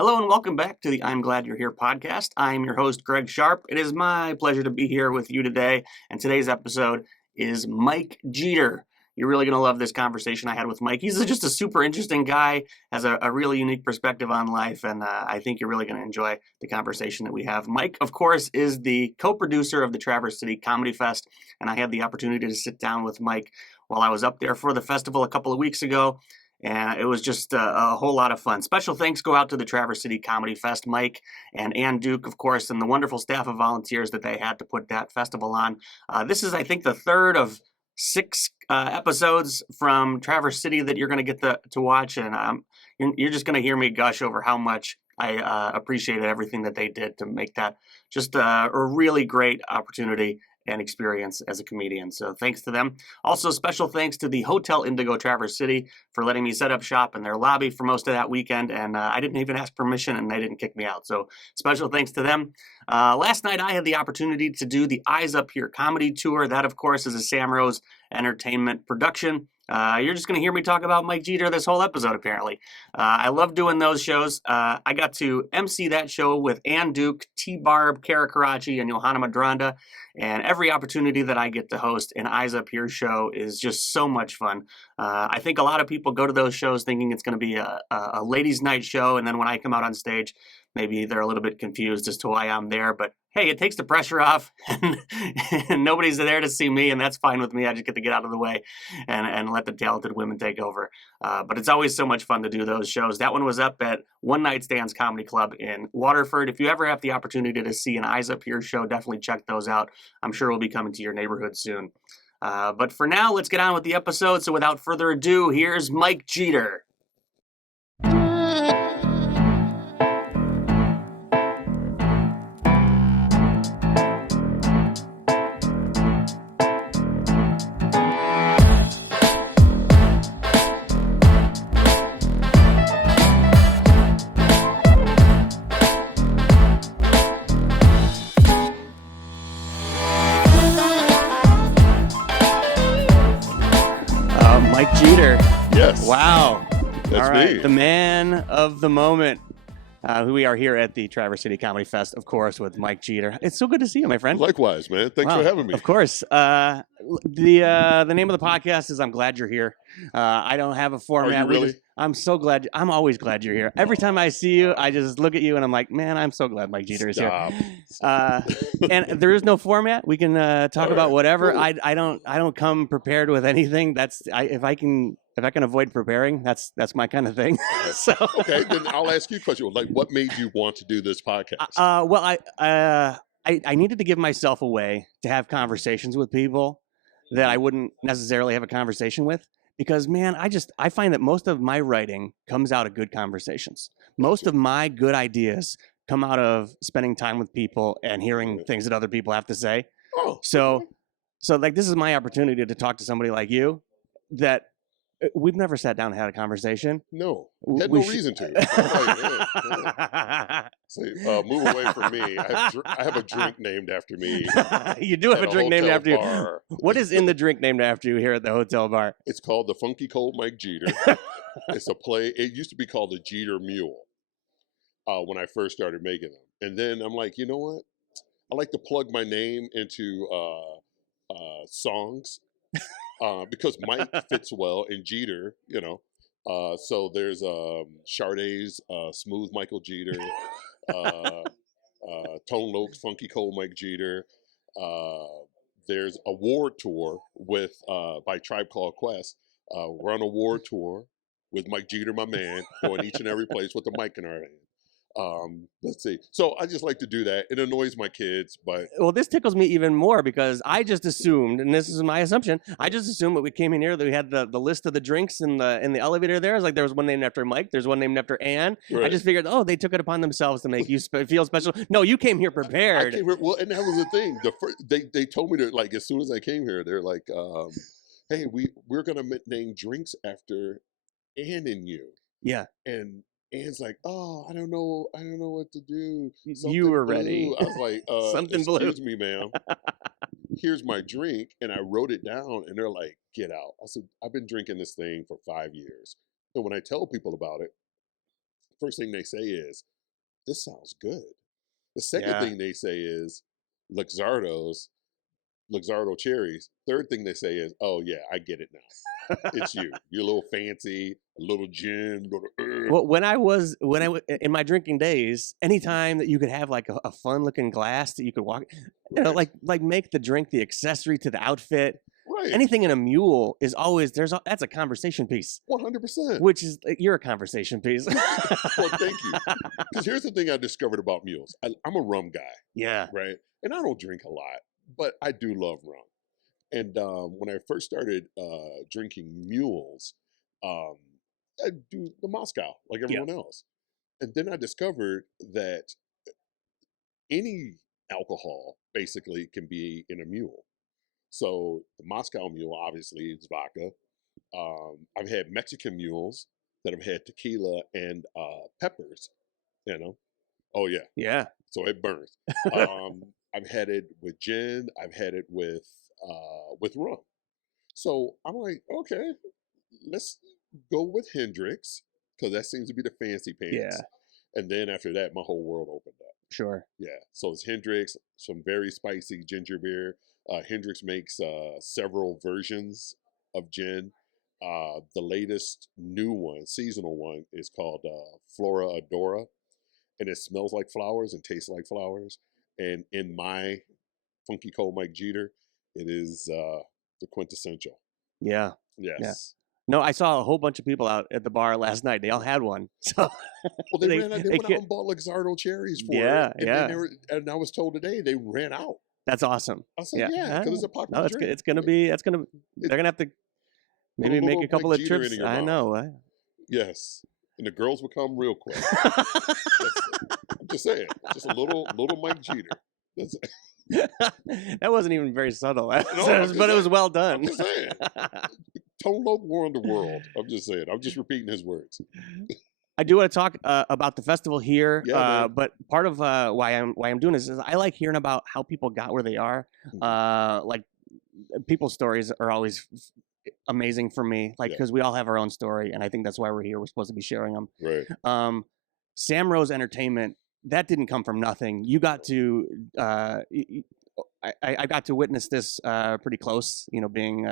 Hello and welcome back to the I'm Glad You're Here podcast. I'm your host, Greg Sharp. It is my pleasure to be here with you today, and today's episode is Mike Geeter. You're really going to love this conversation I had with Mike. He's just a super interesting guy, has a really unique perspective on life, and I think you're really going to enjoy the conversation that we have. Mike, of course, is the co-producer of the Traverse City Comedy Fest, and I had the opportunity to sit down with Mike while I was up there for the festival a couple of weeks ago. And it was just a whole lot of fun. Special thanks go out to the Traverse City Comedy Fest, Mike and Ann Duke, of course, and the wonderful staff of volunteers that they had to put that festival on. This is, I think, the third of 6 episodes from Traverse City that you're going to get to watch, and you're just going to hear me gush over how much I appreciated everything that they did to make that just a really great opportunity and experience as a comedian. So thanks to them. Also, special thanks to the Hotel Indigo Traverse City for letting me set up shop in their lobby for most of that weekend. And I didn't even ask permission and they didn't kick me out. So special thanks to them. Last night, I had the opportunity to do the Eyes Up Here comedy tour. That, of course, is a Sam Rose Entertainment production. You're just going to hear me talk about Mike Geeter this whole episode, apparently. I love doing those shows. I got to MC that show with Ann Duke, T-Barb, Kara Karachi, and Johanna Madranda. And every opportunity that I get to host an Eyes Up Here show is just so much fun. I think a lot of people go to those shows thinking it's going to be a ladies' night show. And then when I come out on stage, maybe they're a little bit confused as to why I'm there. But hey, it takes the pressure off and nobody's there to see me. And that's fine with me. I just get to get out of the way and let the talented women take over. But it's always so much fun to do those shows. That one was up at One Night Stands Comedy Club in Waterford. If you ever have the opportunity to see an Eyes Up Here show, definitely check those out. I'm sure we'll be coming to your neighborhood soon. But for now, let's get on with the episode. So without further ado, here's Mike Geeter. Mike Geeter. Yes. Wow. That's all right. me. The man of the moment. Who we are here at the Traverse City Comedy Fest, of course, with Mike Geeter. It's so good to see you, my friend. Likewise, man. Thanks for having me. Of course. The name of the podcast is I'm Glad You're Here. I don't have a format. Are you really? I'm so glad. I'm always glad you're here. Every time I see you, I just look at you and I'm like, man, I'm so glad Mike Geeter is here. And there is no format. We can talk about whatever. Cool. I don't come prepared with anything. If I can avoid preparing, that's my kind of thing. So okay, then I'll ask you a question. Like, what made you want to do this podcast? Well, I needed to give myself a way to have conversations with people that I wouldn't necessarily have a conversation with. Because, man, I find that most of my writing comes out of good conversations. Most of my good ideas come out of spending time with people and hearing things that other people have to say. So like, this is my opportunity to talk to somebody like you that we've never sat down and had a conversation. No, had no reason to. Say, move away from me. I have a drink named after me. You do have a drink named after bar. You. What is in the drink named after you here at the hotel bar? It's called the Funky Cold Mike Geeter. It's a play. It used to be called the Geeter Mule when I first started making them. And then I'm like, you know what? I like to plug my name into songs. Because Mike fits well in Geeter, you know. So there's Sade's Smooth Michael Geeter, Tone Loc's Funky Cold Mike Geeter. There's a award tour with by Tribe Called Quest. We're on a award tour with Mike Geeter, my man, going each and every place with the mic in our hand. Let's see. So I just like to do that. It annoys my kids, but well, this tickles me even more because I just assumed, and this is my assumption, I just assumed when we came in here that we had the list of the drinks in the elevator there. It's like there was one named after Mike, there's one named after Ann. Right. I just figured, they took it upon themselves to make you feel special. No, you came here prepared. Well, and that was the thing. They told me to, like, as soon as I came here, they're like, hey, we're gonna name drinks after Ann and you. Yeah. And Ann's like, I don't know what to do. Something you were blue. ready. I was like, Something excuse blue. me, ma'am. Here's my drink. And I wrote it down and they're like, get out. I said, I've been drinking this thing for 5 years. And when I tell people about it, first thing they say is, "This sounds good." The second Yeah. thing they say is, Luxardo cherries. Third thing they say is, "Oh yeah, I get it now. It's you. You're a little fancy, a little gin, Well, in my drinking days, anytime that you could have like a fun looking glass that you could walk, right, like make the drink the accessory to the outfit. right, Anything in a mule is always that's a conversation piece, 100%." which is you're a conversation piece. Well, thank you. Because here's the thing I discovered about mules. I'm a rum guy, Yeah. right? And I don't drink a lot, but I do love rum. And when I first started drinking mules, um, I do the Moscow like Yeah. everyone else. And then I discovered that any alcohol basically can be in a mule. So the Moscow mule obviously is vodka. I've had Mexican mules that have had tequila and peppers. You know, oh yeah, Yeah. so it burns. I've had it with gin. I've had it with rum. So I'm like, okay, let's go with Hendrix because that seems to be the fancy Yeah. pants. And then after that, my whole world opened up. Sure. Yeah, so it's Hendrix, some very spicy ginger beer. Hendrix makes several versions of gin. The latest new one, seasonal one, is called Flora Adora, and it smells like flowers and tastes like flowers. And in my Funky Cold Mike Jeter, it is the quintessential. Yeah. Yeah. Yes. No, I saw a whole bunch of people out at the bar last night. They all had one. So Well, they ran out. They they went out could, and bought Luxardo cherries for it, yeah, and then yeah. and I was told today they ran out. That's awesome. I said, Yeah. yeah, because it's a No, popular drink. it's gonna be they're gonna have to Put a maybe make little a Mike couple of Jeter trips. in your I mouth. know. Yes, and the girls will come real quick. I'm just saying, just a little Mike Jeter. That's it. That wasn't even very subtle, No, but it was well I'm done. just saying. Tone Loc warned the world. I'm just saying. I'm just repeating his words. I do want to talk about the festival here, Yeah, man. but part of why I'm doing this is I like hearing about how people got where they are. Like people's stories are always amazing for me, like Yeah. because we all have our own story, and I think that's why we're here. We're supposed to be sharing them. Right. Sam Rose Entertainment, that didn't come from nothing. You got to I got to witness this pretty close, being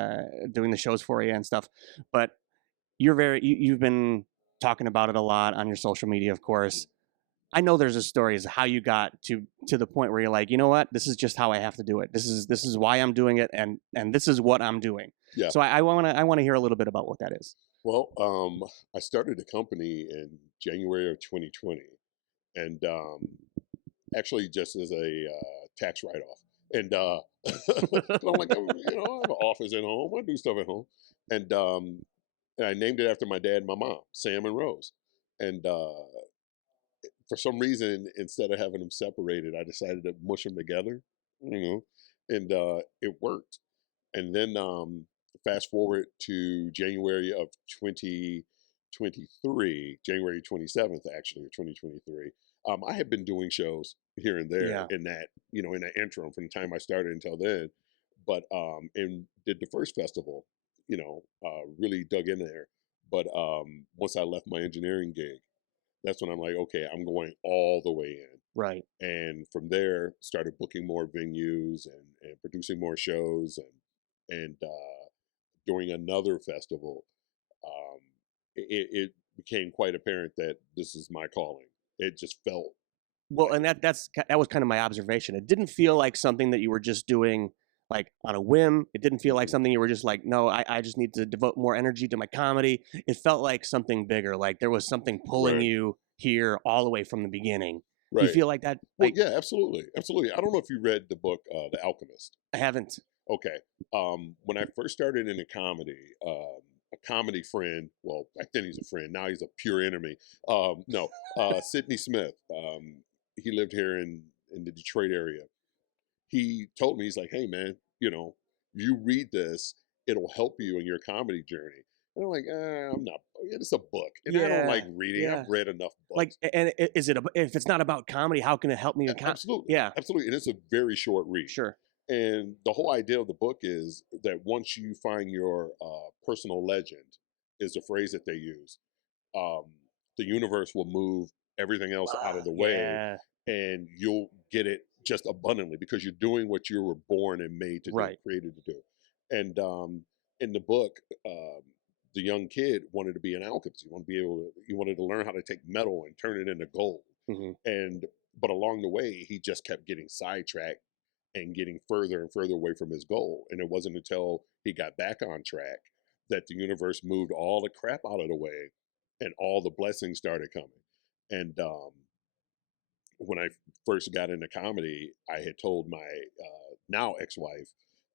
doing the shows for you and stuff. But you've been talking about it a lot on your social media, of course. I know there's a story as how you got to the point where you're like, you know what, this is just how I have to do it. This is why I'm doing it, and this is what I'm doing. Yeah. So I want to hear a little bit about what that is. Well, I started the company in January of 2020, and actually just as a tax write-off. And 'cause I'm like, I have an office at home. I do stuff at home, and I named it after my dad and my mom, Sam and Rose. And for some reason, instead of having them separated, I decided to mush them together. And it worked. And then fast forward to January of 2023, January 27th, actually, of 2023. I had been doing shows here and there Yeah. in that interim from the time I started until then, but and did the first festival, really dug in there. But once I left my engineering gig, that's when I'm like, okay, I'm going all the way in. Right. And from there, started booking more venues and producing more shows and during another festival, it became quite apparent that this is my calling. It just felt Well, like and that was kind of my observation. It didn't feel like something that you were just doing like on a whim. It didn't feel like something you were just like, no, I just need to devote more energy to my comedy. It felt like something bigger. Like there was something pulling right, you here all the way from the beginning. Do you right. feel like that? Well, Like yeah, absolutely, absolutely. I don't know if you read the book, The Alchemist. I haven't. Okay. When I first started in a comedy friend, well, back then he's a friend, now he's a pure enemy. No, Sidney Smith. He lived here in the Detroit area. He told me, he's like, hey man, you read this, it'll help you in your comedy journey. And I'm like, I'm not. It's a book, and I don't like Yeah. reading. Yeah. I've read enough Like, books. and is it if it's not about comedy, how can it help me in Absolutely, Yeah. absolutely, and it's a very short read. Sure. And the whole idea of the book is that once you find your personal legend, is the phrase that they use. Um, the universe will move everything else out of the way, Yeah. and you'll get it just abundantly because you're doing what you were born and made to do, Right. created to do. And in the book, the young kid wanted to be an alchemist. He wanted to learn how to take metal and turn it into gold. Hmm. And but along the way, he just kept getting sidetracked and getting further and further away from his goal. And it wasn't until he got back on track that the universe moved all the crap out of the way and all the blessings started coming. And when I first got into comedy, I had told my now ex-wife,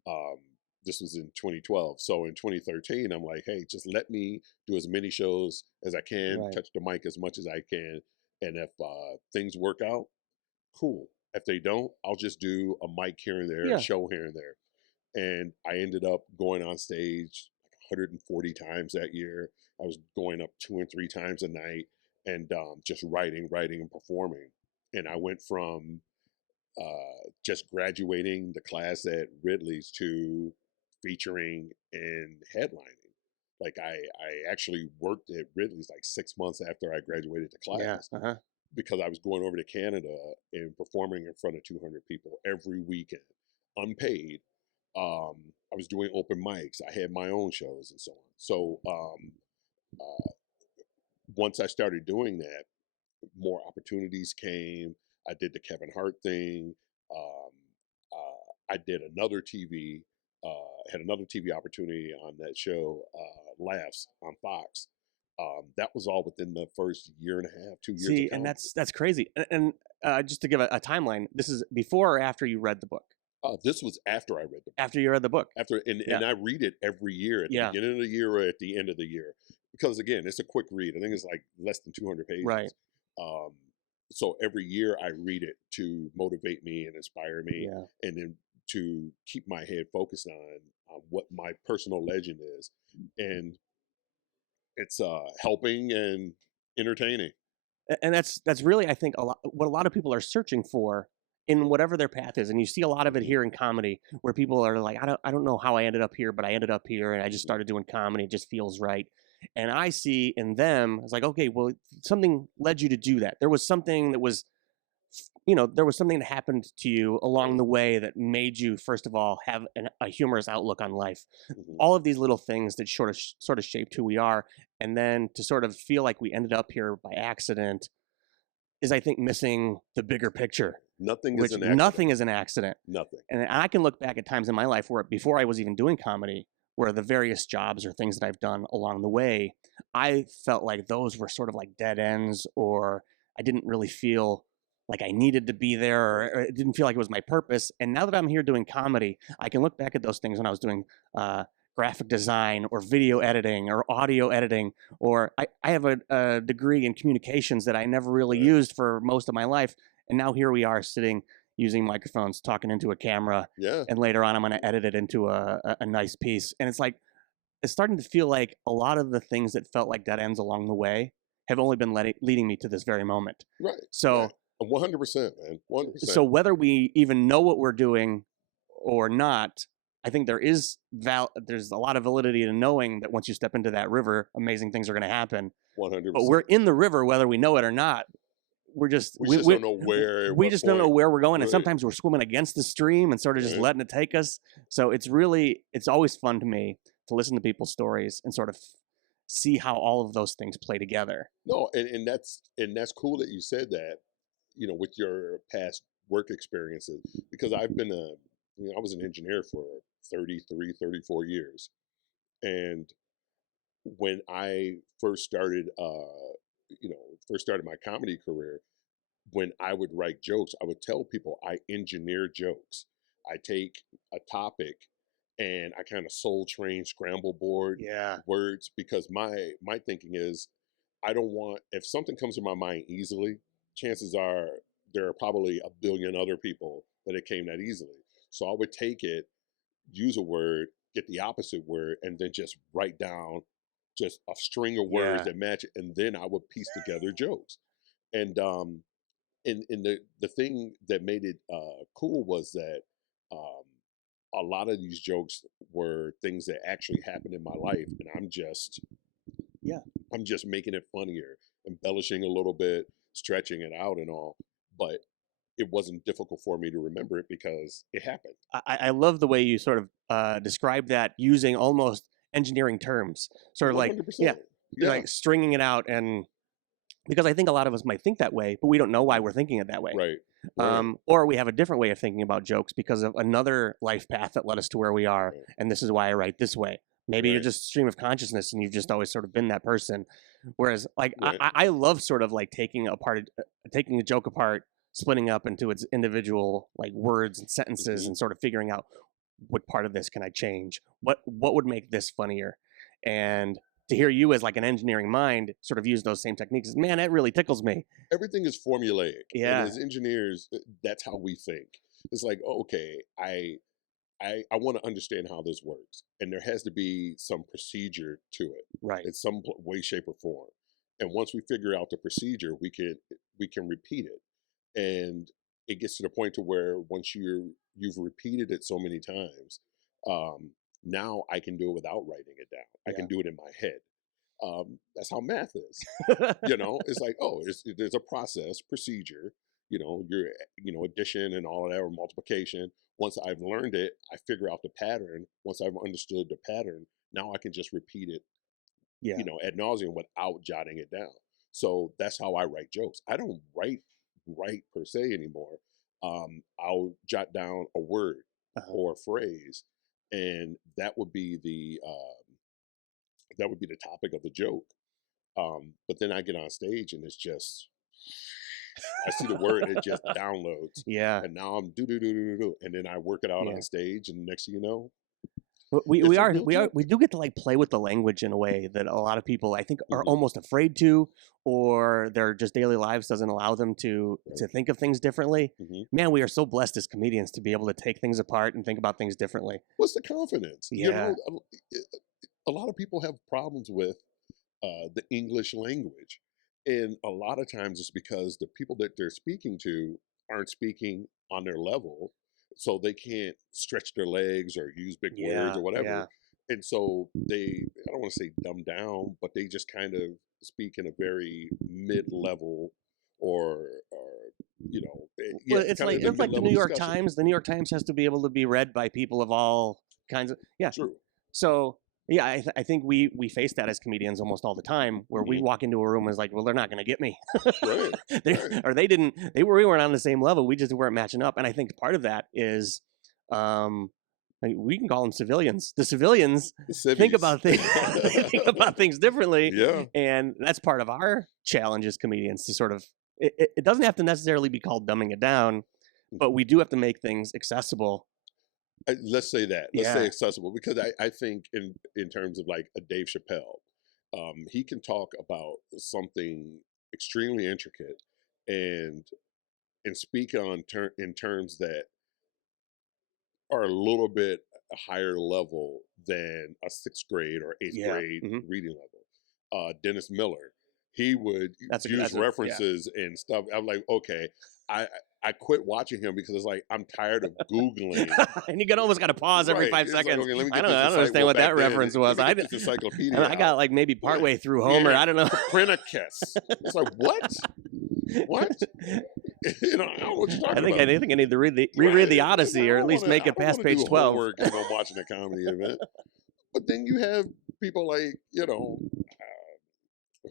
um, this was in 2012. So in 2013, I'm like, hey, just let me do as many shows as I can, Right. touch the mic as much as I can. And if things work out, cool. If they don't, I'll just do a mic here and there, a Yeah. show here and there. And I ended up going on stage like 140 times that year. I was going up 2 and 3 times a night and just writing and performing. And I went from just graduating the class at Ridley's to featuring and headlining. Like I actually worked at Ridley's like 6 months after I graduated the Yeah. class Uh-huh. because I was going over to Canada and performing in front of 200 people every weekend, unpaid. I was doing open mics. I had my own shows and so on. So uh, once I started doing that, more opportunities came. I did the Kevin Hart thing. Um, I did another TV, had another TV opportunity on that show, Laughs on Fox. That was all within the first year and a half, 2 years of See, and comedy. that's crazy. And just to give a timeline, this is before or after you read the book? This was after I read the book. After you read the book. And Yeah. I read it every year at the Yeah. beginning of the year or at the end of the year because again, it's a quick read. I think it's like less than 200 pages. Right. Um, so every year I read it to motivate me and inspire me, Yeah. and then to keep my head focused on what my personal legend is, and it's helping and entertaining. And that's really, I think, a lot what a lot of people are searching for in whatever their path is. And you see a lot of it Mhm, here in comedy where people are like, I don't know how I ended up here, but I ended up here and I just mhm. started doing comedy. It just feels right. And I see in them, it's like, okay, well, something led you to do that. There was something that was, there was something that happened to you along Right. the way that made you, first of all, have a humorous outlook on life. Mhm. All of these little things that sort of shaped who we are, and then to sort of feel like we ended up here by accident is, I think, missing the bigger picture, Nothing is which an accident. nothing is an accident. Nothing. And I can look back at times in my life where before I was even doing comedy, where the various jobs or things that I've done along the way, I felt like those were sort of like dead ends, or I didn't really feel like I needed to be there, or Right. it didn't feel like it was my purpose. And now that I'm here doing comedy, I can look back at those things when I was doing graphic design or video editing or audio editing, or I have a degree in communications that I never really Right. used for most of my life. And now here we are sitting using microphones, talking into a camera, Yeah. and later on I'm going to edit it into a nice piece. And it's like, it's starting to feel like a lot of the things that felt like dead ends along the way have only been leading me to this very moment. Right. So, Right. 100%, man. 100%. so whether we even know what we're doing or not, I think there's a lot of validity in knowing that once you step into that river, amazing things are going to happen. But 100%. we're in the river whether we know it or not. We're just We just don't know where, at we what just don't know point. where we're going, and Right. sometimes we're swimming against the stream and sort of just Right. letting it take us. So it's always fun to me to listen to people's stories and sort of see how all of those things play together. No, and that's cool that you said that, with your past work experiences, because I was an engineer for 33, 34 years. And when I first started my comedy career, when I would write jokes, I would tell people I engineer jokes. I take a topic and I kind of soul train, scramble board Yeah. words because my thinking is I don't want if something comes to my mind easily, chances are there are probably a billion other people that it came that easily. So I would take it, use a word, get the opposite word, and then just write down just a string of words Yeah. that match it, and then I would piece together jokes. And the thing that made it cool was that um, a lot of these jokes were things that actually happened in my life, and I'm just Yeah. I'm just making it funnier, embellishing a little bit, stretching it out and all. But it wasn't difficult for me to remember it because it happened. I love the way you sort of describe that using almost engineering terms, sort of like, yeah, 100%. Yeah. like stringing it out. And because I think a lot of us might think that way, but we don't know why we're thinking it that way. Right. Right. Or we have a different way of thinking about jokes because of another life path that led us to where we are. Right. And this is why I write this way. Maybe you're Right. just stream of consciousness and you've just always sort of been that person. Whereas, like, Right. I love sort of like taking a joke apart, splitting up into its individual like words and sentences, Mhm. and sort of figuring out what part of this can I change? What would make this funnier? And to hear you as like an engineering mind sort of use those same techniques, man, that really tickles me. Everything is formulaic. And Yeah. as engineers, that's how we think. It's like, oh, okay, I want to understand how this works. And there has to be some procedure to it Right. in some way, shape, or form. And once we figure out the procedure, we can repeat it. And it gets to the point to where once you've repeated it so many times, now I can do it without writing it down. I can Yeah. do it in my head. That's how math is. It's like, oh, there's a process, procedure, your addition and all of that, or multiplication. Once I've learned it, I figure out the pattern. Once I've understood the pattern, now I can just repeat it, Yeah. ad nauseum without jotting it down. So that's how I write jokes. I don't write per se anymore. I'll jot down a word or a phrase, and that would be the topic of the joke. But then I get on stage and it's just, I see the word, it just downloads. Yeah. And now I'm do, and then I work it out Yeah. on stage, and next thing you know, We it's we a are real we are joke. we do get to like play with the language in a way that a lot of people I think are Mhm. almost afraid to, or their just daily lives doesn't allow them to Right. think of things differently. Mhm. Man, we are so blessed as comedians to be able to take things apart and think about things differently. What's the confidence? Yeah. A lot of people have problems with the English language. And a lot of times it's because the people that they're speaking to aren't speaking on their level. So they can't stretch their legs or use big words Yeah. or Yeah. whatever. And so I don't want to say dumb down, but they just kind of speak in a very mid level or, yeah, Well, it's kind of like in a it's mid like the level New York discussion. Times. The New York Times has to be able to be read by people of all kinds of yeah. True. So yeah, I think we face that as comedians almost all the time, where we Mhm. walk into a room and it's like, well, they're not going to get me, Right. Right. or we weren't on the same level. We just weren't matching up. And I think part of that is, like, we can call them civilians. The civilians The think civvies. about things they think about things differently, Yeah. and that's part of our challenge as comedians to sort of. It doesn't have to necessarily be called dumbing it down, but we do have to make things accessible. Let's say that. Let's say Yeah. accessible, because I think in terms of like a Dave Chappelle, he can talk about something extremely intricate and speak in terms that are a little bit a higher level than a sixth grade or eighth Yeah. grade Hmm. reading level. Dennis Miller, he would use That's a yeah. references and stuff. I'm like, okay, I I quit watching him because it's like I'm tired of Googling. And you almost got to pause every Right. 5 seconds. Okay, let me I get don't this I don't understand well, what back that then, reference let was. me I get this encyclopedia and I got out. like maybe partway through Homer. Yeah, I don't know. Copernicus. It's like, what? What? I don't know what you're talking about. I think I need to reread Right. the It's like, Odyssey, or at least make I it don't past want to page do 12. homework and I'm watching a comedy event. But then you have people like,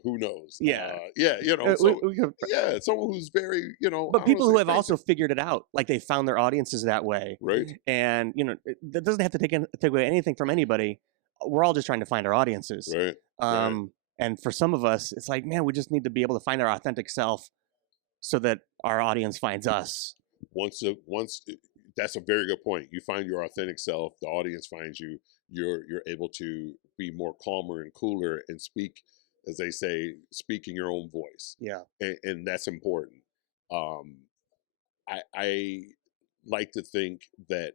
who knows? Yeah. Yeah, We, so we could, yeah, someone who's very, I but don't want people to who say have also famous, figured it out, like they found their audiences that way, right? and that doesn't have to take away anything from anybody. We're all just trying to find our audiences. Right, right. And for some of us, it's like, man, we just need to be able to find our authentic self so that our audience finds us. Once that's a very good point. You find your authentic self, the audience finds you. You're able to be more calmer and cooler and speak, as they say, speak in your own voice, Yeah. and that's important. Um, I like to think that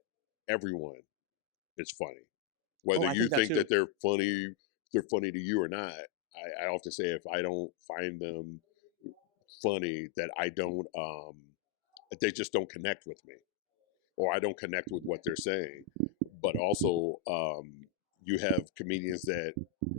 everyone is funny, Oh, whether I you think that think too. that they're funny to you or not. I often say if I don't find them funny, that I don't, that they just don't connect with me, or I don't connect with what they're saying. But also, you have comedians that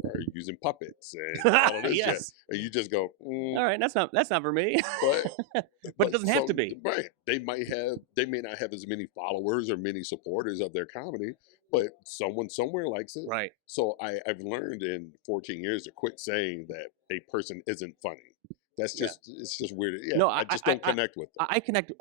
are using puppets and all of this shit, Yes. and you just go, All right, that's not for me. but But it doesn't have to be. right. They may not have as many followers or many supporters of their comedy, but someone somewhere likes it. Right. So I've learned in 14 years to quit saying that a person isn't funny. That's just it's just weird. Yeah, No, I just don't connect with them. I connect.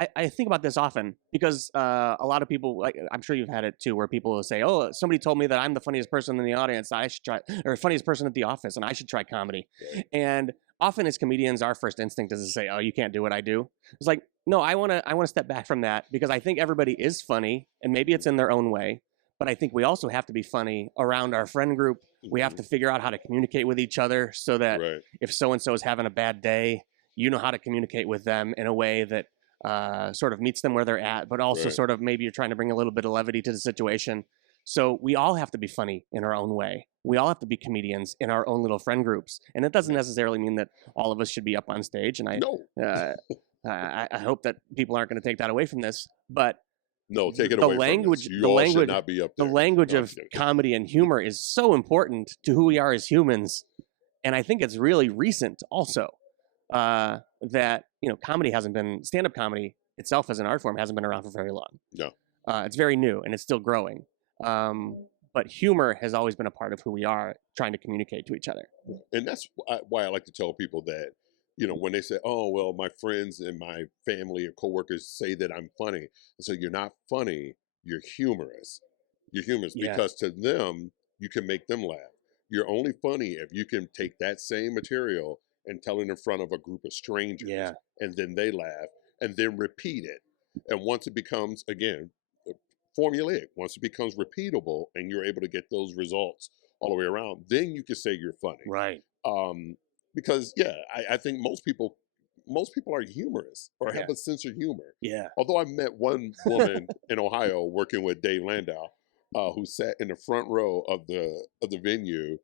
I think about this often because a lot of people, like, I'm sure you've had it too, where people will say, "Oh, somebody told me that I'm the funniest person in the audience. I should try, or funniest person at the office, and I should try comedy." Right. And often, as comedians, our first instinct is to say, "Oh, you can't do what I do." It's like, no, I want to step back from that because I think everybody is funny, and maybe it's in their own way. But I think we also have to be funny around our friend group. We have to figure out how to communicate with each other so that Right. if so and so is having a bad day, you know how to communicate with them in a way that sort of meets them where they're at, but also Right. sort of maybe you're trying to bring a little bit of levity to the situation. So we all have to be funny in our own way. We all have to be comedians in our own little friend groups, and it doesn't necessarily mean that all of us should be up on stage. And No. I hope that people aren't going to take that away from this, but No, take it the away language, from us. You the all language, should not be up the there. language No, I'm of kidding. comedy and humor is so important to who we are as humans, and I think it's really recent also that comedy hasn't been stand-up comedy itself as an art form hasn't been around for very long. No. It's very new and it's still growing. But humor has always been a part of who we are, trying to communicate to each other. And that's why I like to tell people that, when they say, "Oh, well, my friends and my family or coworkers say that I'm funny," so you're not funny, you're humorous. You're humorous Yeah. because to them, you can make them laugh. You're only funny if you can take that same material and tell it in front of a group of strangers, Yeah. and then they laugh, and then repeat it. And once it becomes, again, formulaic, once it becomes repeatable, and you're able to get those results all the way around, then you can say you're funny. Right. Because I think most people are humorous or have a sense of humor. Yeah. Although I met one woman in Ohio working with Dave Landau, who sat in the front row of the venue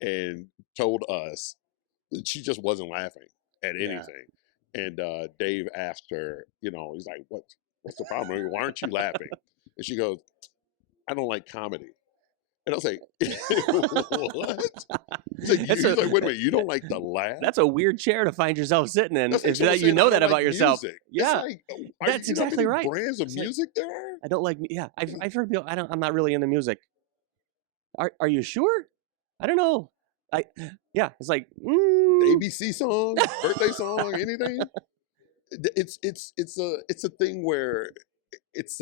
and told us that she just wasn't laughing at anything. And Dave asked her, he's like, "What's the problem? I mean, why aren't you laughing?" And she goes, "I don't like comedy." And I was like, "What?" He's like, "Wait a minute, you don't like to laugh?" That's a weird chair to find yourself sitting in. That's If what I'm that you saying. know I that don't about like yourself. music. Yeah. It's like, That's you know how exactly many right. brands of It's like, music there are? I don't like. Yeah, I've heard people. I'm not really into music. Are you sure? I don't know. It's like ABC song, birthday song, anything. It's a thing where it's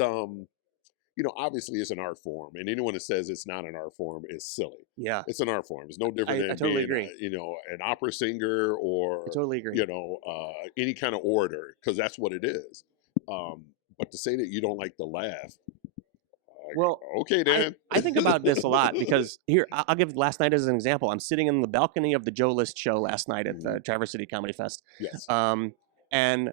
obviously it's an art form, and anyone that says it's not an art form is silly. Yeah, It's an art form. It's no different than I totally being agree. an opera singer or I totally agree. any kind of orator, because that's what it is. But to say that you don't like to laugh, Well, okay then. I think about this a lot because here I'll give last night as an example. I'm sitting in the balcony of the Joe List show last night at the Traverse City Comedy Fest. Yes. And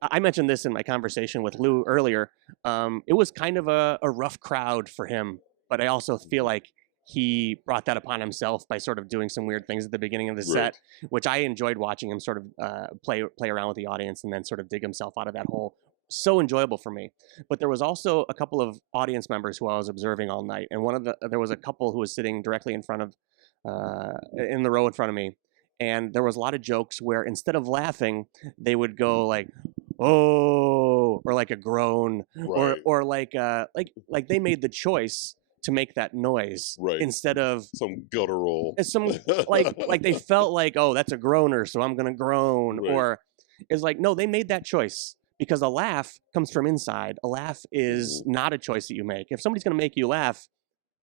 I mentioned this in my conversation with Lou earlier. It was kind of a rough crowd for him, but I also feel like he brought that upon himself by sort of doing some weird things at the beginning of the set, which I enjoyed watching him sort of play around with the audience and then sort of dig himself out of that hole. So enjoyable for me. But there was also a couple of audience members who I was observing all night, and there was a couple who was sitting directly in front of, in the row in front of me, and there was a lot of jokes where instead of laughing, they would go like, "Oh," or like a groan, or like they made the choice to make that noise instead of some guttural, like they felt like, "Oh, that's a groaner, so I'm gonna groan," or it's like, no, they made that choice. Because a laugh comes from inside. A laugh is not a choice that you make. If somebody's going to make you laugh,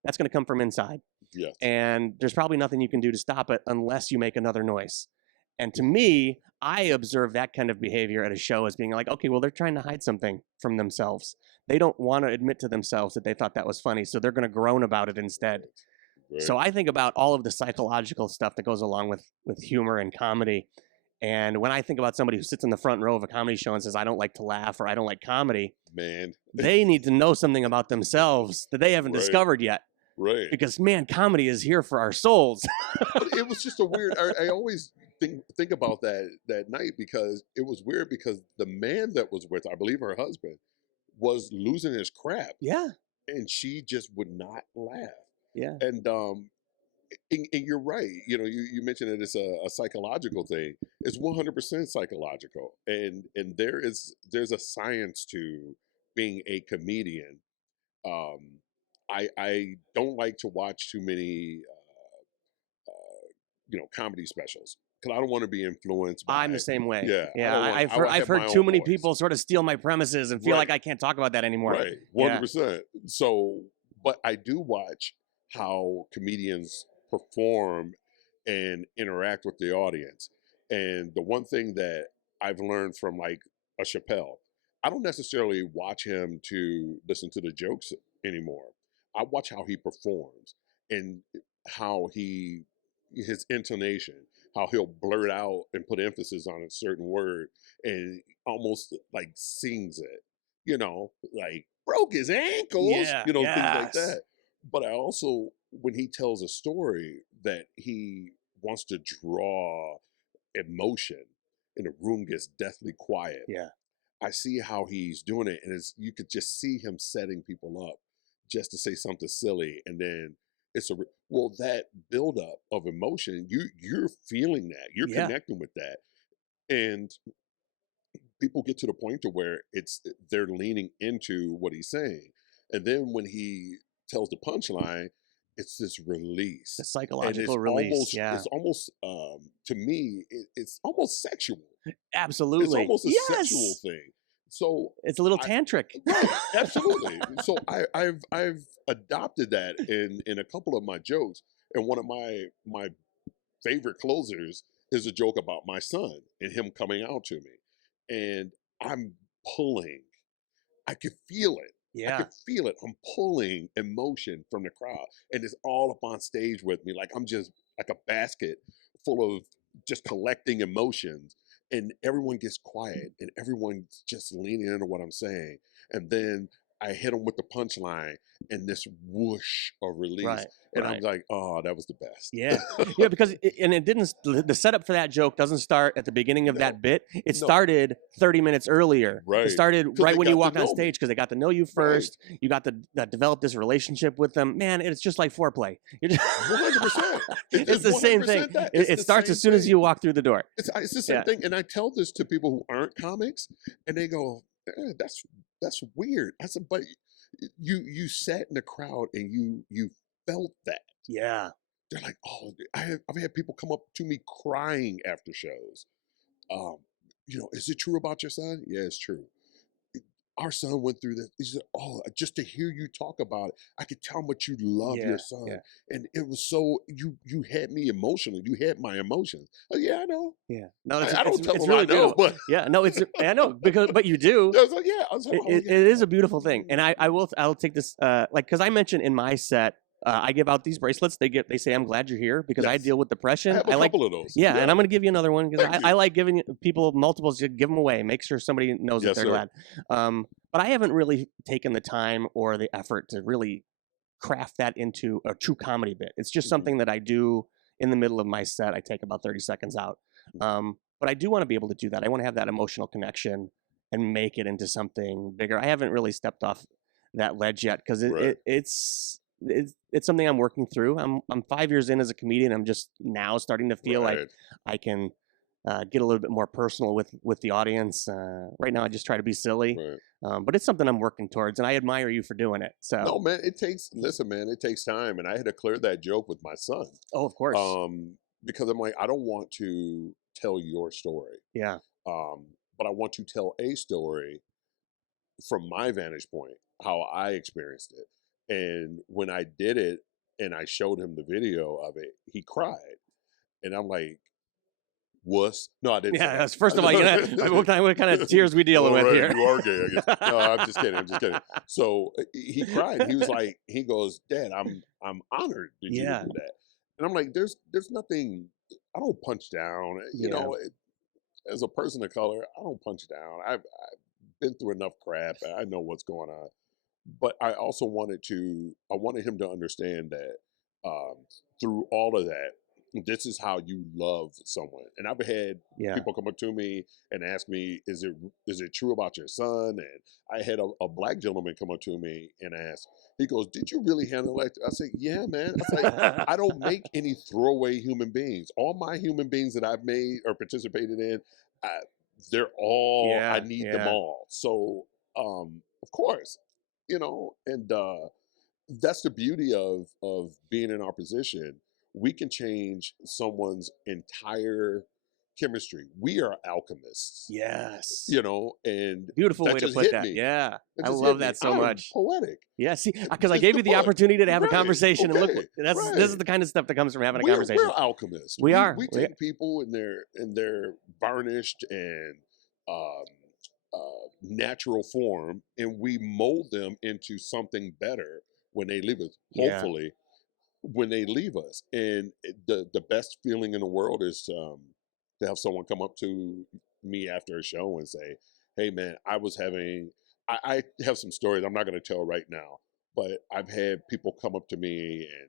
that's going to come from inside. Yes. And there's probably nothing you can do to stop it unless you make another noise. And to me, I observe that kind of behavior at a show as being like, okay, well, they're trying to hide something from themselves. They don't want to admit to themselves that they thought that was funny, so they're going to groan about it instead. So I think about all of the psychological stuff that goes along with humor and comedy. And when I think about somebody who sits in the front row of a comedy show and says, "I don't like to laugh" or "I don't like comedy," man, they need to know something about themselves that they haven't discovered yet. Right. Because, man, comedy is here for our souls. But it was just a weird. I always think about that night because it was weird because the man that was with, I believe her husband, was losing his crap. Yeah. And she just would not laugh. Yeah. And you're right. You mentioned that it's a psychological thing. It's 100% psychological, and there's a science to being a comedian. Um, I don't like to watch too many comedy specials because I don't want to be influenced I'm by. the same way. Yeah, I Yeah, don't want. I I've have my heard too own many voice. people sort of steal my premises and feel Right. like I can't talk about that anymore. Right, Yeah. 100%. So, but I do watch how comedians perform and interact with the audience. And the one thing that I've learned from like a Chappelle, I don't necessarily watch him to listen to the jokes anymore. I watch how he performs and how his intonation, how he'll blurt out and put emphasis on a certain word and almost like sings it, like broke his ankles, Yeah. things like Yes. that. But I also, when he tells a story that he wants to draw emotion and the room gets deathly quiet, Yeah. I see how he's doing it. And you could just see him setting people up just to say something silly. And then that buildup of emotion, you're feeling that, you're Yeah. connecting with that. And people get to the point to where they're leaning into what he's saying, and then when he tells the punchline, it's this release, The and psychological release. Yeah. it's almost to me it's almost sexual. It's Absolutely. almost a sexual Yes. thing. So It's a little I tantric. right, absolutely. So I've adopted that in a couple of my jokes, and one of my favorite closers is a joke about my son and him coming out to me. And I'm pulling. I could feel it. I Yeah. could feel it. I'm pulling emotion from the crowd. And it's all up on stage with me. Like I'm just like a basket full of just collecting emotions. And everyone gets quiet and everyone's just leaning into what I'm saying. And then I hit them with the punchline and this whoosh of release. Right. And I'm Right. like, oh, that was the best. Yeah. Because it didn't, the setup for that joke doesn't start at the beginning of No, that bit. It no. started 30 minutes earlier. It Right. started 'Cause right they when you got to walked on know me. stage because they got to know you Right. first. You got to develop this relationship with them. Man, it's just like foreplay. You're just 100%. it's the same thing. 100% that. It It's the starts same as soon as thing. you walk through the door. It's the same Yeah. thing. And I tell this to people who aren't comics, and they go, that's weird. I said, but you sat in the crowd and you felt that. Yeah. They're like, oh, I've had people come up to me crying after shows. Um, is it true about your son? Yeah, it's true. Our son went through this. He said, oh, just to hear you talk about it, I could tell how much you love Yeah. your son. Yeah. And it was so, you had me emotional. You had my emotions. Oh, yeah, I know. Yeah. No, I don't tell it's them really I know, beautiful. but Yeah. No, I know but you do. I was like, yeah. I was like, oh, It yeah. is a beautiful thing, and I'll take this because I mentioned in my set I give out these bracelets. They say I'm glad you're here because I Yes. deal with I depression. have a couple of those. Yeah, and I'm gonna give you another one because Thank I you. like giving people multiples. Just give them away. Make sure somebody knows that Yes, they're sir. glad. But I haven't really taken the time or the effort to really craft that into a true comedy bit. It's just Mhm. something that I do in the middle of my set. I take about 30 seconds out. But I do want to be able to do that. I want to have that emotional connection and make it into something bigger. I haven't really stepped off that ledge yet because Right. it's something I'm working through. I'm 5 years in as a comedian. I'm just now starting to feel like Right. I can get a little bit more personal with the audience. Right now, I just try to be silly, Right. but it's something I'm working towards, and I admire you for doing it. So, No, man, listen, man, it takes time. And I had to clear that joke with my son. oh, of course, Because I'm like, I don't want to tell your story. yeah, But I want to tell a story from my vantage point, how I experienced it. And when I did it and I showed him the video of it, he cried. And I'm like, wuss. No, I didn't say yeah. that. First of all, what kind of tears we dealing All with right, here? you are gay, I guess. No, I'm just kidding. I'm just kidding. So he cried. He was like, he goes, Dad, I'm honored that you Yeah. would do that. And I'm like, there's nothing. I don't punch down. Yeah. As a person of color, I don't punch down. I've been through enough crap. I know what's going on. But I also wanted him to understand that through all of that, this is how you love someone. And I've had Yeah. people come up to me and ask me, is it true about your son? And I had a black gentleman come up to me and ask, he goes, did you really handle it? I said, yeah, man. I was like, I don't make any throwaway human beings. All my human beings that I've made or participated in, I, they're all, I Yeah, need them yeah. all. So, of course, and that's the beauty of being in our position. We can change someone's entire chemistry. We are alchemists, Yes. and Beautiful that way to just put hit that. me. Yeah. It I just hit love me. that so I'm much. poetic. Yeah, see, because I It's gave the you the book. opportunity to have a Right. conversation, and look, Okay. this is Right. the kind of stuff that comes from having a We're conversation. alchemists. We are. We take people in their varnished and um, natural form, and we mold them into something better when they leave us. Yeah, Hopefully, when they leave us. And the best feeling in the world is to have someone come up to me after a show and say, "Hey, man, I was having." I have some stories I'm not going to tell right now, but I've had people come up to me and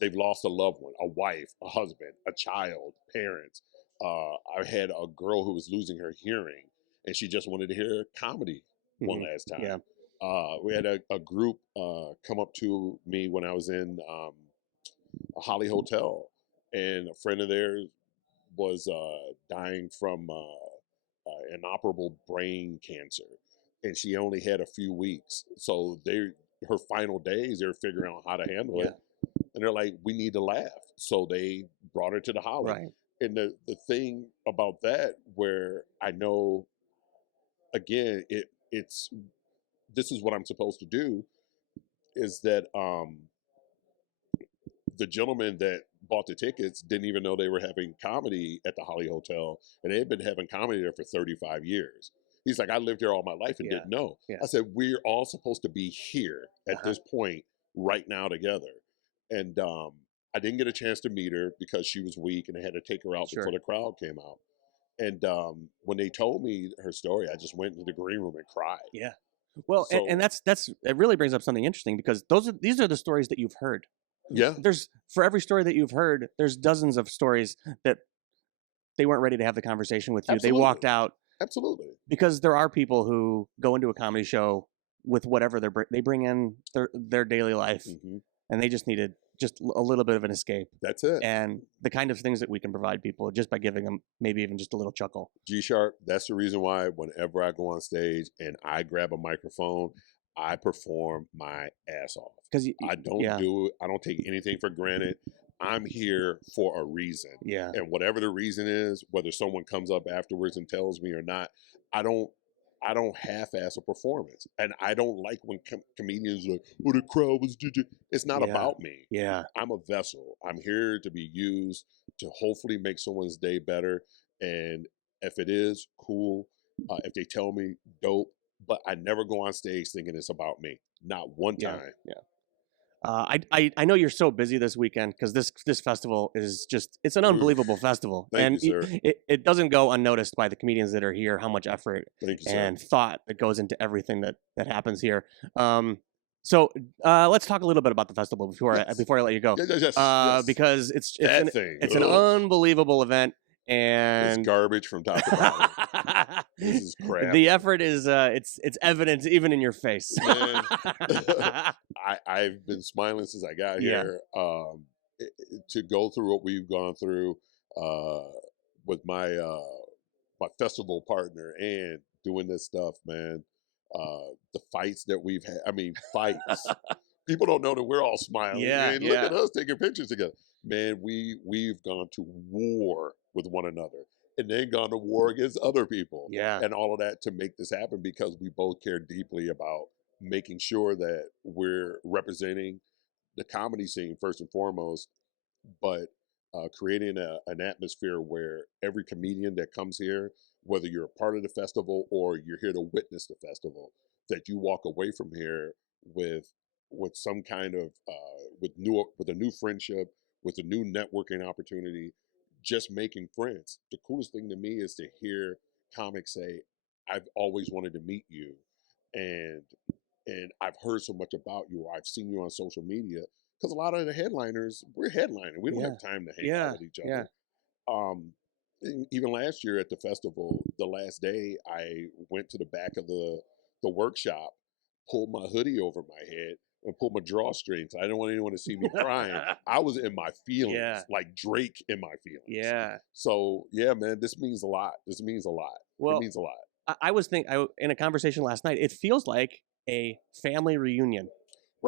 they've lost a loved one, a wife, a husband, a child, parents. I had a girl who was losing her hearing, and she just wanted to hear comedy one hmm, last yeah, time. We had a group come up to me when I was in a Holly Hotel, and a friend of theirs was dying from inoperable brain cancer, and she only had a few weeks. So her final days, they're figuring out how to handle yeah, it, and they're like, "We need to laugh." So they brought her to the Holly, right. and the thing about that, where I know, again, it's this is what I'm supposed to do, is that the gentleman that bought the tickets didn't even know they were having comedy at the Holly Hotel, and they had been having comedy there for 35 years. He's like, I lived here all my life and Yeah, didn't know. yeah, I said, we're all supposed to be here at uh-huh, this point right now together. And I didn't get a chance to meet her because she was weak, and I had to take her out before sure. the crowd came out. And when they told me her story, I just went into the green room and cried. Yeah. Well, and So, that's it really brings up something interesting because these are the stories that you've heard. yeah, There's for every story that you've heard, there's dozens of stories that they weren't ready to have the conversation with you. They absolutely. walked out Absolutely. because there are people who go into a comedy show with whatever they bring in their daily life, Hmm. and they just needed just a little bit of an escape. That's it. And the kind of things that we can provide people just by giving them maybe even just a little chuckle. G Sharp, that's the reason why whenever I go on stage and I grab a microphone, I perform my ass off. Because I don't yeah, do it, I don't take anything for granted. I'm here for a reason. yeah, And whatever the reason is, whether someone comes up afterwards and tells me or not, I don't I don't half-ass a performance, and I don't like when comedians are like, "Oh, the crowd was." It's not yeah, about me. yeah. I'm a vessel. I'm here to be used to hopefully make someone's day better. And if it is, cool. If they tell me, dope. But I never go on stage thinking it's about me. Not one Yeah, time. yeah. I know you're so busy this weekend because this festival is just it's an Ooh, unbelievable festival, thank and you, sir. it doesn't go unnoticed by the comedians that are here how much effort Thank you, sir. and thought that goes into everything that happens here. Um, so let's talk a little bit about the festival Yes. before I let you go, Yes, yes, yes, yes. because That thing. it's an Ugh. unbelievable event, It's and garbage from top to bottom. This is crap. the effort is it's evident even in your face. Man. I've been smiling since I got Yeah. here. To go through what we've gone through uh, with my festival partner and doing this stuff, man. The fights that we've had. I mean, fights. People don't know that we're all smiling. Yeah, And look yeah. at us taking pictures together. Man, we've gone to war with one another, and then gone to war against other people, Yeah. and all of that to make this happen because we both care deeply about making sure that we're representing the comedy scene first and foremost, but creating an atmosphere where every comedian that comes here, whether you're a part of the festival or you're here to witness the festival, that you walk away from here with some kind of with a new friendship, with a new networking opportunity, just making friends. The coolest thing to me is to hear comics say, "I've always wanted to meet you," and I've heard so much about you, or I've seen you on social media, because a lot of the headliners, we're headlining. We don't Yeah. have time to hang out Yeah. with each Yeah. other. Um, Even last year at the festival, the last day, I went to the back of the workshop, pulled my hoodie over my head, and pulled my drawstrings. I didn't want anyone to see me crying. I was in my Yeah. feelings, like Drake in my feelings. Yeah. So yeah, man, this means a lot. This means a lot. It Well, means a lot. I was in a conversation last night. It feels like a family reunion,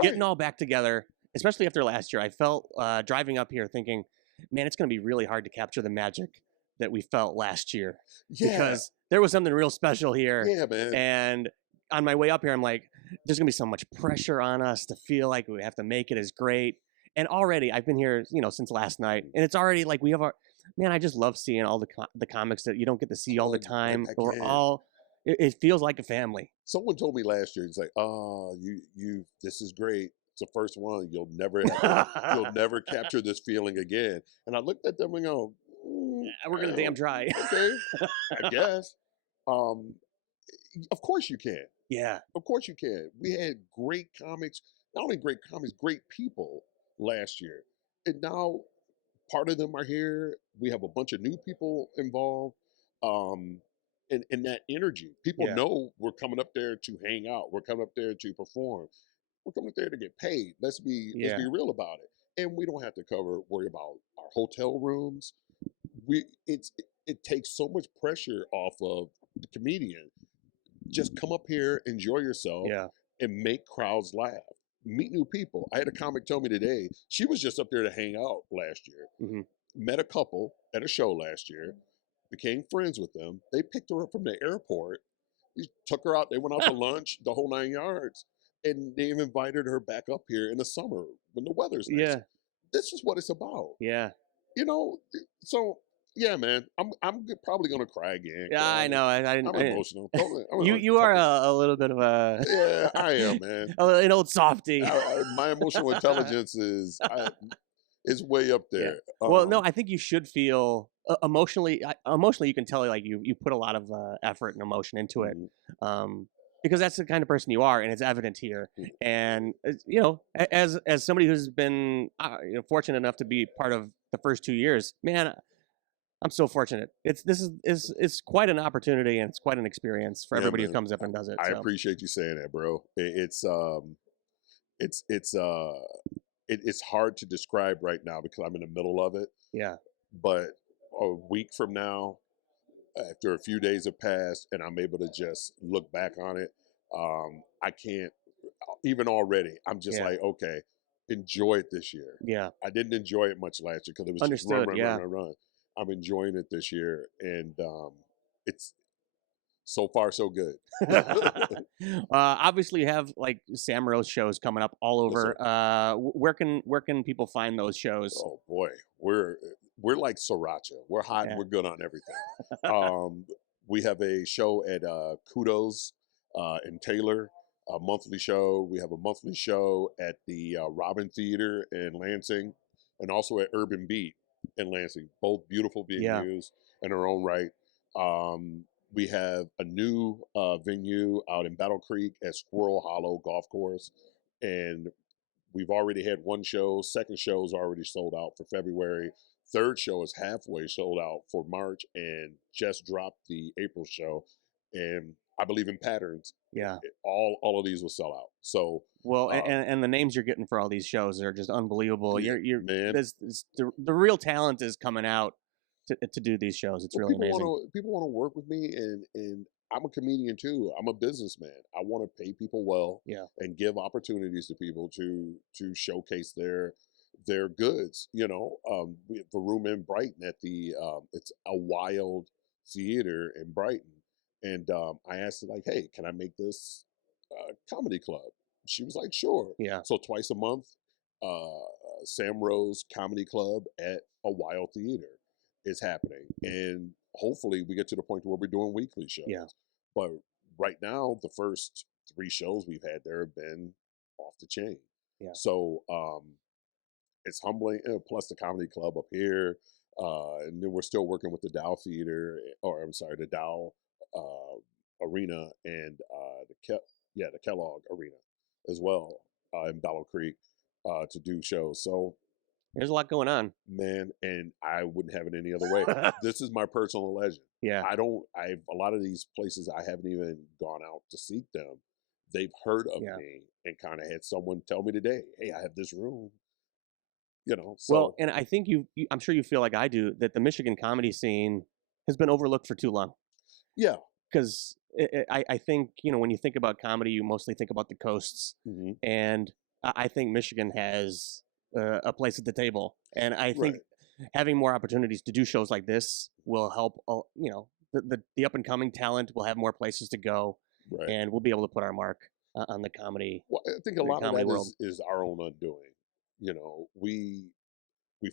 getting Right. all back together, especially after last year. I felt driving up here thinking, man, it's going to be really hard to capture the magic that we felt last year Yeah. because there was something real special here. Yeah, man. And on my way up here, I'm like, there's going to be so much pressure on us to feel like we have to make it as great. And already, I've been here, since last night, and it's already like we have our man. I just love seeing all the comics that you don't get to see all the Pulling right time. back We're in. all it feels like a family. Someone told me last year, it's like, oh, this is great. It's the first one. You'll never capture this feeling again. And I looked at them and go, We're gonna damn try. okay, I guess. Um, of course you can. Yeah. Of course you can. We had great comics, not only great comics, great people last year. And now part of them are here. We have a bunch of new people involved. Um, and that energy. People Yeah. know we're coming up there to hang out. We're coming up there to perform. We're coming up there to get paid. Let's be Yeah. real about it. And we don't have to worry about our hotel rooms. It takes so much pressure off of the comedian. Just come up here, enjoy yourself, Yeah. and make crowds laugh. Meet new people. I had a comic tell me today she was just up there to hang out last year. Hmm. Met a couple at a show last year, became friends with them. They picked her up from the airport, took her out. They went out to lunch, the whole 9 yards, and they've invited her back up here in the summer when the weather's nice. Yeah. This is what it's about, Yeah. you know. So yeah, man, I'm probably gonna cry again. Yeah. I know. I'm emotional. You are a little bit of Yeah, I am, man. an old softy. My emotional intelligence is way up Yeah. there. Well, no, I think you should feel emotionally. Emotionally, you can tell like you put a lot of effort and emotion into it, Mhm. because that's the kind of person you are, and it's evident here. Mhm. And as somebody who's been fortunate enough to be part of the first 2 years, man, I'm so fortunate. It's quite an opportunity, and it's quite an experience for Yeah, everybody who man. comes up and does it. I So appreciate you saying that, bro. It's hard to describe right now because I'm in the middle of it. yeah, But a week from now, after a few days have passed, and I'm able to just look back on it, I can't. Even already, I'm just yeah, like, okay, enjoy it this year. yeah. I didn't enjoy it much last year because it was just run, Understood. run, run, Yeah. run, run. I'm enjoying it this year, and it's so far so good. Obviously, you have like Sam Rose shows coming up all Yes, over. sir. Where can people find those shows? Oh boy, we're like sriracha. We're hot and Yeah. we're good on everything. Um, we have a show at Kudos in Taylor, a monthly show. We have a monthly show at the Robin Theater in Lansing, and also at Urban Beat in Lansing. Both beautiful Yeah. venues in their own right. Um, we have a new venue out in Battle Creek at Squirrel Hollow Golf Course, and we've already had one show. Second show is already sold out for February. Third show is halfway sold out for March, and just dropped the April show. And I believe in patterns. Yeah. All of these will sell out. So, Well, uh, and the names you're getting for all these shows are just unbelievable. yeah, You're man. the real talent is coming out to do these shows. It's Well, really amazing. people want to work with me, and I'm a comedian too. I'm a businessman. I want to pay people well Yeah. and give opportunities to people to showcase their goods. We have a room in Brighton at the it's a Wild Theater in Brighton, and I asked her like, "Hey, can I make this comedy club?" She was like, "Sure." Yeah. So twice a month, uh, Sam Rose Comedy Club at a Wild Theater is happening, and hopefully we get to the point where we're doing weekly shows. Yeah. But right now, the first 3 shows we've had there have been off the chain. Yeah. So it's humbling. Plus the comedy club up here, and then we're still working with the Dow Theater, or I'm sorry, the Dow Arena, and the Kellogg Arena as well in Battle Creek. to do shows. So, There's a lot going on. man, and I wouldn't have it any other way. This is my personal legend. Yeah. A lot of these places I haven't even gone out to seek them. They've heard of me and kind of had someone tell me today, hey, I have this room. So. Well, and I think I'm sure you feel like I do, that the Michigan comedy scene has been overlooked for too long. Yeah. Because I think, when you think about comedy, you mostly think about the coasts. Mm-hmm. And I think Michigan has a place at the table. And I think having more opportunities to do shows like this will help, the up-and-coming talent will have more places to go. Right. And we'll be able to put our mark on the comedy. Well, I think a lot of that is our own undoing. We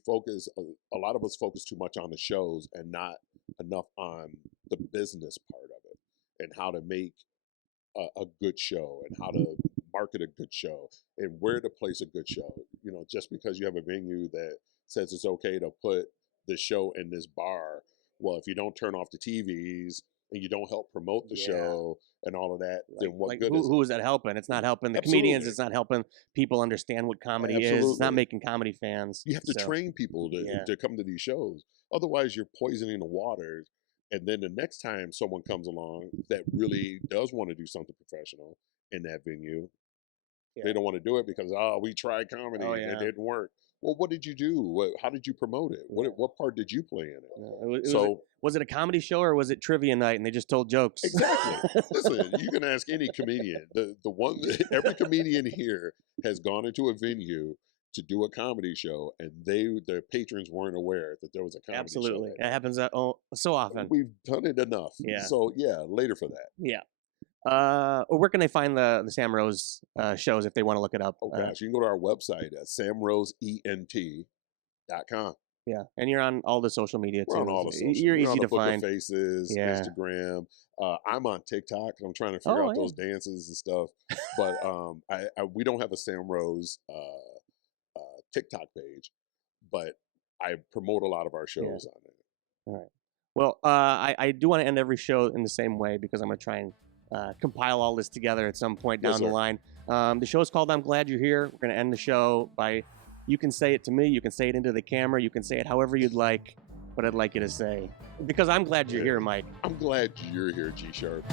focus, a lot of us focus too much on the shows and not enough on the business part of it and how to make a good show and how to market a good show and where to place a good show. Just because you have a venue that says it's okay to put the show in this bar, well, if you don't turn off the TVs and you don't help promote the show and all of that, then what good is it? Who is that helping? It's not helping the comedians. It's not helping people understand what comedy is. It's not making comedy fans. You have to train people to come to these shows. Otherwise, you're poisoning the waters. And then the next time someone comes along that really does want to do something professional in that venue, they don't want to do it because, we tried comedy and it didn't work. Well, what did you do? How did you promote it? What part did you play in it? Was it a comedy show or was it trivia night and they just told jokes? Exactly. Listen, you can ask any comedian. Every comedian here has gone into a venue to do a comedy show, and the patrons weren't aware that there was a comedy show. Absolutely. It happens so often. We've done it enough. Yeah. So, later for that. Yeah. Where can they find the Sam Rose shows if they want to look it up? Oh, gosh. You can go to our website at samroseent.com. Yeah. And you're on all the social media, too. We're on all the social. You're easy to find. Faces, Instagram. I'm on TikTok. I'm trying to figure out those dances and stuff. But we don't have a Sam Rose TikTok page, but I promote a lot of our shows on it. All right. Well, I do want to end every show in the same way because I'm going to try and compile all this together at some point down the line. The show is called I'm Glad You're Here. We're going to end the show by, you can say it to me, you can say it into the camera, you can say it however you'd like, but I'd like you to say, because I'm glad you're here, Mike. I'm glad you're here, G Sharp.